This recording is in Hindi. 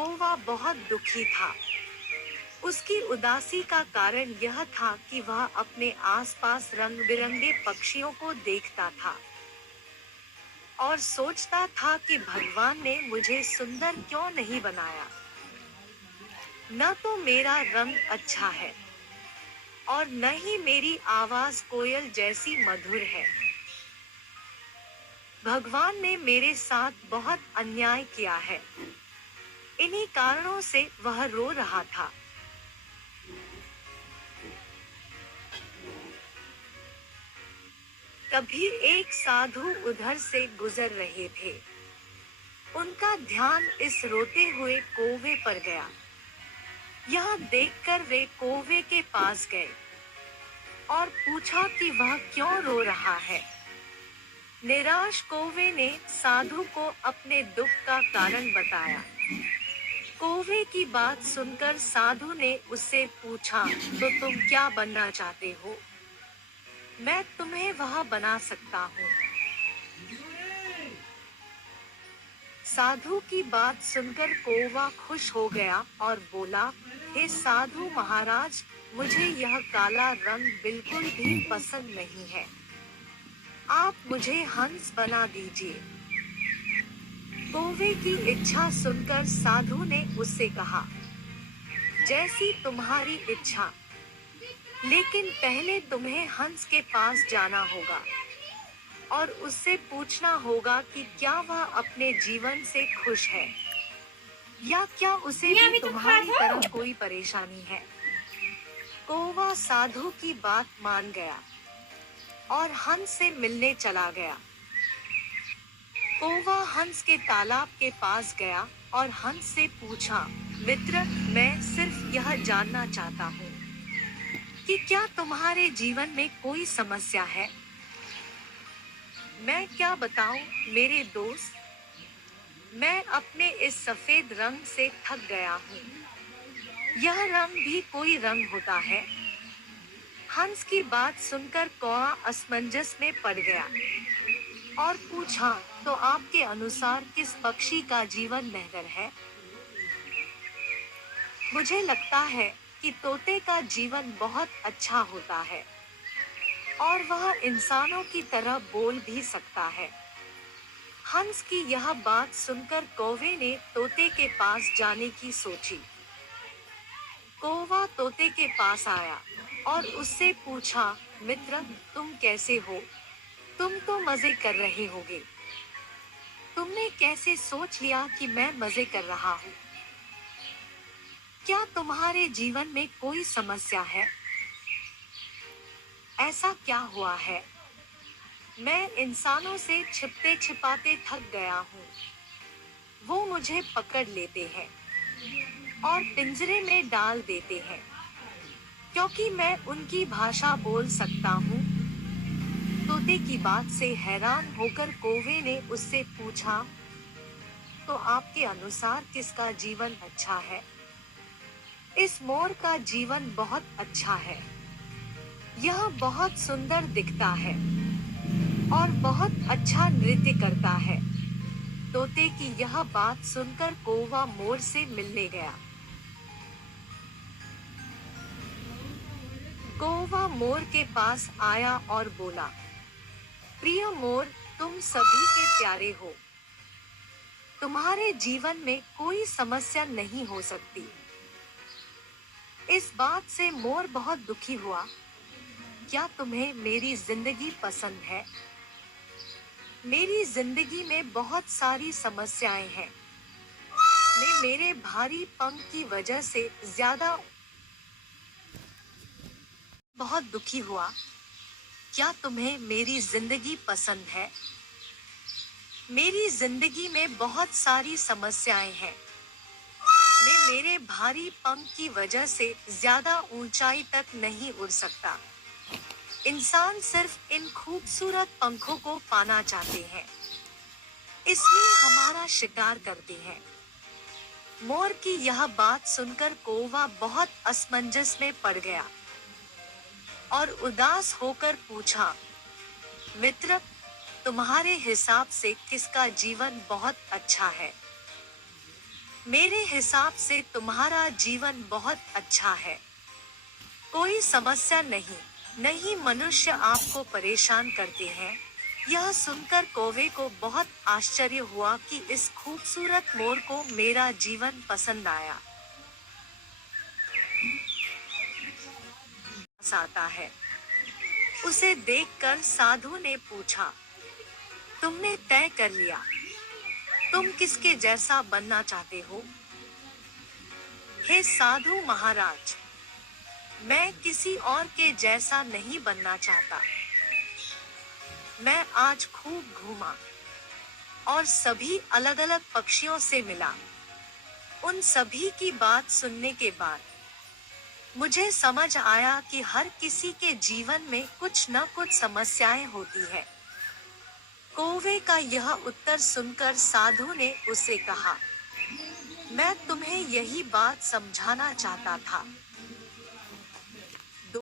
कौवा बहुत दुखी था। उसकी उदासी का कारण यह था कि वह अपने आसपास रंग बिरंगे पक्षियों को देखता था और सोचता था कि भगवान ने मुझे सुंदर क्यों नहीं बनाया। न तो मेरा रंग अच्छा है और न ही मेरी आवाज कोयल जैसी मधुर है। भगवान ने मेरे साथ बहुत अन्याय किया है। इन्हीं कारणों से वह रो रहा था। तभी एक साधु उधर से गुजर रहे थे। उनका ध्यान इस रोते हुए कौवे पर गया। यह देखकर वे कौवे के पास गए और पूछा कि वह क्यों रो रहा है। निराश कौवे ने साधु को अपने दुख का कारण बताया। कौवे की बात सुनकर साधु ने उससे पूछा, तो तुम क्या बनना चाहते हो? मैं तुम्हें वह बना सकता हूँ। साधु की बात सुनकर कौवा खुश हो गया और बोला, हे साधु महाराज, मुझे यह काला रंग बिल्कुल भी पसंद नहीं है। आप मुझे हंस बना दीजिए। कौवे की इच्छा सुनकर साधु ने उससे कहा, जैसी तुम्हारी इच्छा, लेकिन पहले तुम्हें हंस के पास जाना होगा और उससे पूछना होगा कि क्या वह अपने जीवन से खुश है या क्या उसे भी तुम्हारी तरह कोई परेशानी है। कौवा साधु की बात मान गया और हंस से मिलने चला गया। कौवा हंस के तालाब के पास गया और हंस से पूछा, मित्र, मैं सिर्फ यह जानना चाहता हूँ कि क्या तुम्हारे जीवन में कोई समस्या है। मैं क्या बताऊं मेरे दोस्त, मैं अपने इस सफेद रंग से थक गया हूँ। यह रंग भी कोई रंग होता है। हंस की बात सुनकर कौवा असमंजस में पड़ गया और पूछा, तो आपके अनुसार किस पक्षी का जीवन बेहतर है? मुझे लगता है कि तोते का जीवन बहुत अच्छा होता है और वह इंसानों की तरह बोल भी सकता है। हंस की यह बात सुनकर कौवे ने तोते के पास जाने की सोची। कौवा तोते के पास आया और उससे पूछा, मित्र, तुम कैसे हो? तुम तो मजे कर रहे होगे। तुमने कैसे सोच लिया कि मैं मजे कर रहा हूँ? क्या तुम्हारे जीवन में कोई समस्या है? ऐसा क्या हुआ है? मैं इंसानों से छिपते छिपाते थक गया हूँ। वो मुझे पकड़ लेते हैं और पिंजरे में डाल देते हैं क्योंकि मैं उनकी भाषा बोल सकता हूँ। तोते की बात से हैरान होकर कौवे ने उससे पूछा, तो आपके अनुसार किसका जीवन अच्छा है? इस मोर का जीवन बहुत अच्छा है। यह बहुत सुंदर दिखता है और बहुत अच्छा नृत्य करता है। तोते की यह बात सुनकर कौवा मोर से मिलने गया। कौवा मोर के पास आया और बोला, प्रिय मोर, तुम सभी के प्यारे हो। तुम्हारे जीवन में कोई समस्या नहीं हो सकती। इस बात से मोर बहुत दुखी हुआ। क्या तुम्हें मेरी जिंदगी पसंद है? मेरी जिंदगी में बहुत सारी समस्याएं हैं। मैं मेरे भारी पंख की वजह से ज्यादा बहुत दुखी हुआ। क्या तुम्हें मेरी जिंदगी पसंद है? मेरी जिंदगी में बहुत सारी समस्याएं हैं। मैं मेरे भारी पंख की वजह से ज्यादा ऊंचाई तक नहीं उड़ सकता। इंसान सिर्फ इन खूबसूरत पंखों को पाना चाहते हैं, इसलिए हमारा शिकार करते हैं। मोर की यह बात सुनकर कौवा बहुत असमंजस में पड़ गया और उदास होकर पूछा, मित्र, तुम्हारे हिसाब से किसका जीवन बहुत अच्छा है? मेरे हिसाब से तुम्हारा जीवन बहुत अच्छा है, कोई समस्या नहीं। नहीं, मनुष्य आपको परेशान करते हैं। यह सुनकर कौवे को बहुत आश्चर्य हुआ कि इस खूबसूरत मोर को मेरा जीवन पसंद आया। आता है। उसे देखकर साधु ने पूछा, तुमने तय कर लिया, तुम किसके जैसा बनना चाहते हो? हे साधु महाराज, मैं किसी और के जैसा नहीं बनना चाहता। मैं आज खूब घूमा और सभी अलग अलग पक्षियों से मिला। उन सभी की बात सुनने के बाद मुझे समझ आया कि हर किसी के जीवन में कुछ न कुछ समस्याएं होती है। कौवे का यह उत्तर सुनकर साधु ने उसे कहा, मैं तुम्हें यही बात समझाना चाहता था।